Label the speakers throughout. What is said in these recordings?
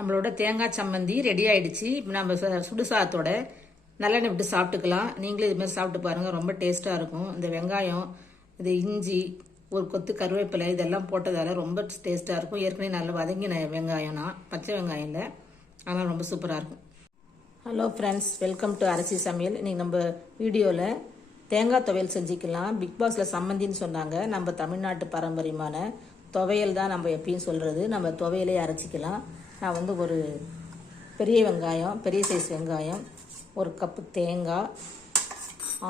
Speaker 1: நம்மளோட தேங்காய் சம்மந்தி ரெடி ஆயிடுச்சு. இப்போ நம்ம ச- நல்லெண்ணெய் விட்டு சாப்பிட்டுக்கலாம். நீங்களும் இதுமாதிரி சாப்பிட்டு பாருங்கள் ரொம்ப டேஸ்ட்டாக இருக்கும். இந்த வெங்காயம் இது இஞ்சி ஒரு கொத்து கருவேப்பிலை இதெல்லாம் போட்டதால் ரொம்ப டேஸ்ட்டாக இருக்கும். ஏற்கனவே நல்லா வதங்கின வெங்காயம்னா பச்சை வெங்காயம் இல்லை ஆனால் ரொம்ப சூப்பராக இருக்கும். ஹலோ ஃப்ரெண்ட்ஸ் வெல்கம் டு அரசி சமையல். இன்னைக்கு நம்ம வீடியோவில் தேங்காய் துவையல் செஞ்சுக்கலாம். பிக் பாஸில் சம்மந்தின்னு சொன்னாங்க. நம்ம தமிழ்நாட்டு பாரம்பரியமான துவையல் தான் நம்ம எப்பயும் சொல்கிறது நம்ம துவையலே அரைச்சிக்கலாம். நான் வந்து ஒரு பெரிய வெங்காயம் பெரிய சைஸ் வெங்காயம் ஒரு கப்பு தேங்காய்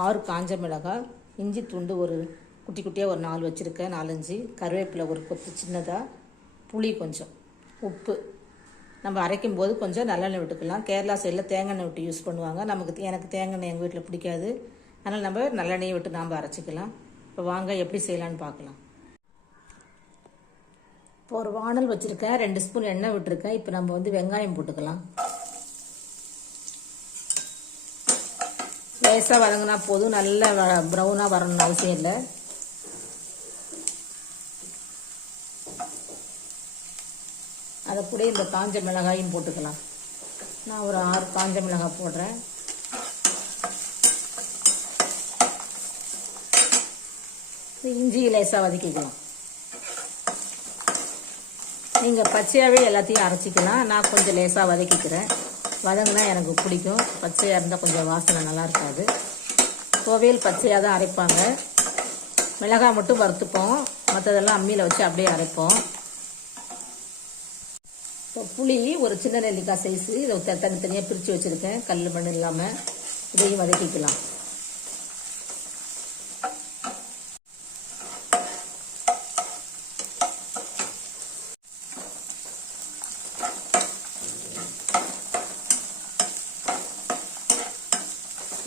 Speaker 1: ஆறு காஞ்ச மிளகாய் இஞ்சி துண்டு ஒரு குட்டி குட்டியாக ஒரு நாலு வச்சுருக்கேன் நாலஞ்சு. கருவேப்பிலை ஒரு கொத்து சின்னதாக புளி கொஞ்சம் உப்பு. நம்ம அரைக்கும் போது கொஞ்சம் நல்லெண்ணெய் விட்டுக்கலாம். கேரளா சைடில் தேங்காய் எண்ணெய் விட்டு யூஸ் பண்ணுவாங்க. நமக்கு எனக்கு தேங்காய் எண்ணெய் எங்கள் வீட்டில் பிடிக்காது. அதனால் நம்ம நல்லெண்ணெயை விட்டு நாம் அரைச்சிக்கலாம். இப்போ வாங்க எப்படி செய்யலான்னு பார்க்கலாம். இப்போ ஒரு வானல் வச்சுருக்கேன் ரெண்டு ஸ்பூன் எண்ணெய் விட்டுருக்கேன். இப்போ நம்ம வந்து வெங்காயம் போட்டுக்கலாம். லேசாக வதங்கினா போதும். நல்ல ப்ரௌனாக வரணும்னு அவசியம் இல்லை. அதை கூட இந்த காஞ்ச மிளகாயும் போட்டுக்கலாம். நான் ஒரு ஆறு காஞ்ச மிளகாய் போடுறேன். இஞ்சி லேசாக வதக்கிக்கலாம். நீங்கள் பச்சையாகவே எல்லாத்தையும் அரைச்சிக்கலாம். நான் கொஞ்சம் லேசாக வதக்கிக்கிறேன். வதங்கினா எனக்கு பிடிக்கும். பச்சையாக இருந்தால் கொஞ்சம் வாசனை நல்லா இருக்காது. துவையல் பச்சையாக தான் அரைப்பாங்க. மிளகாய் மட்டும் வறுத்துப்போம். மற்றதெல்லாம் அம்மியில் வச்சு அப்படியே அரைப்போம். இப்போ புளி ஒரு சின்ன நெல்லிக்காய் சைஸு இதை த- தனித்தனியாக பிரித்து வச்சுருக்கேன். கல் மண் இல்லாமல் இதையும் வதக்கிக்கலாம்.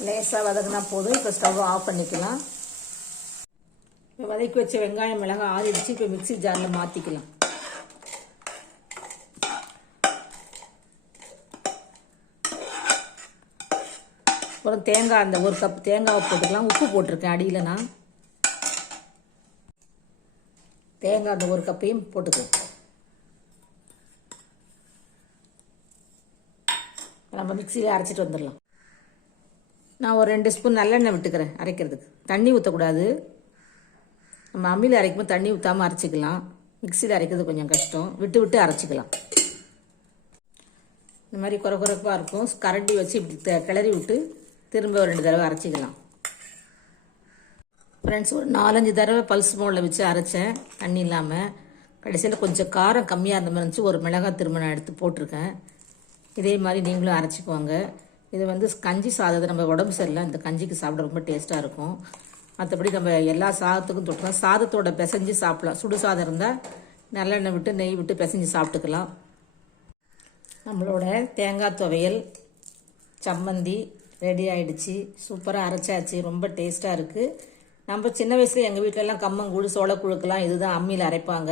Speaker 1: லேசாக வதங்கினா போதும். இப்போ ஸ்டவ் ஆஃப் பண்ணிக்கலாம். இப்போ வதக்கி வச்ச வெங்காயம் மிளகாய் ஆறிடுச்சு இப்போ மிக்ஸி ஜாரில் மாற்றிக்கலாம் அப்புறம் தேங்காய் அந்த ஒரு கப் தேங்காவை போட்டுக்கலாம். உப்பு போட்டிருக்கேன் அடியில் நான். தேங்காய் அந்த ஒரு கப்பையும் போட்டுக்கலாம். நம்ம மிக்சியில் அரைச்சிட்டு வந்துடலாம். நான் ஒரு ரெண்டு ஸ்பூன் நல்லெண்ணெய் விட்டுக்கிறேன் அரைக்கிறதுக்கு. தண்ணி ஊற்றக்கூடாது நம்ம அம்மியில் அரைக்கும்போது தண்ணி ஊற்றாமல் அரைச்சிக்கலாம். மிக்சியில் அரைக்கிறது கொஞ்சம் கஷ்டம். விட்டு விட்டு அரைச்சிக்கலாம். இந்த மாதிரி குறை குறைப்பாக இருக்கும். கரண்டி வச்சு இப்படி கிளறி விட்டு திரும்ப ஒரு ரெண்டு தடவை அரைச்சிக்கலாம். ஃப்ரெண்ட்ஸ் ஒரு நாலஞ்சு தடவை பல்ஸ் மோடில் வச்சு அரைச்சேன். தண்ணி இல்லாமல் கடைசியில் கொஞ்சம் காரம் கம்மியாக இருந்த மாதிரி இருந்துச்சு. ஒரு மிளகாய் திரும்ப நான் எடுத்து போட்டிருக்கேன். இதே மாதிரி நீங்களும் அரைச்சிக்குவாங்க இது வந்து கஞ்சி சாதத்தை நம்ம உடம்பு சரியில்லை. இந்த கஞ்சிக்கு சாப்பிட ரொம்ப டேஸ்ட்டாக இருக்கும். மற்றபடி நம்ம எல்லா சாதத்துக்கும் தொட்டுக்கலாம் சாதத்தோட பிசைஞ்சு சாப்பிடலாம். சுடு சாதம் இருந்தால் நல்லெண்ணெய் விட்டு நெய் விட்டு பிசைஞ்சு சாப்பிட்டுக்கலாம். நம்மளோட தேங்காய் துவையல் சம்மந்தி ரெடி ஆகிடுச்சு சூப்பராக அரைச்சாச்சு. ரொம்ப டேஸ்ட்டாக இருக்குது நம்ம சின்ன வயசில் எங்கள் வீட்டிலலாம் கம்மங்கூழு சோளக்குழுக்கெல்லாம் இதுதான் அம்மியில் அரைப்பாங்க.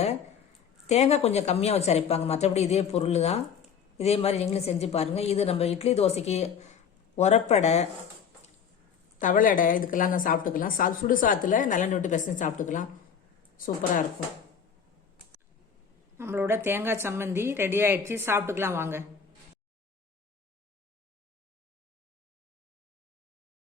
Speaker 1: தேங்காய் கொஞ்சம் கம்மியாக வச்சு அரைப்பாங்க. மற்றபடி இதே பொருள் தான் இதே மாதிரி நீங்களும் செஞ்சு பாருங்கள் இது நம்ம இட்லி தோசைக்கு உரப்படை தவளடை இதுக்கெல்லாம் நான் சாப்பிட்டுக்கலாம். சா சுடு சாத்தில் நல்லெண்ணெய் விட்டு பிசைஞ்சு சாப்பிட்டுக்கலாம். சூப்பராக இருக்கும். நம்மளோட தேங்காய் சம்மந்தி ரெடி ஆயிடுச்சு. சாப்பிட்டுக்கலாம் வாங்க.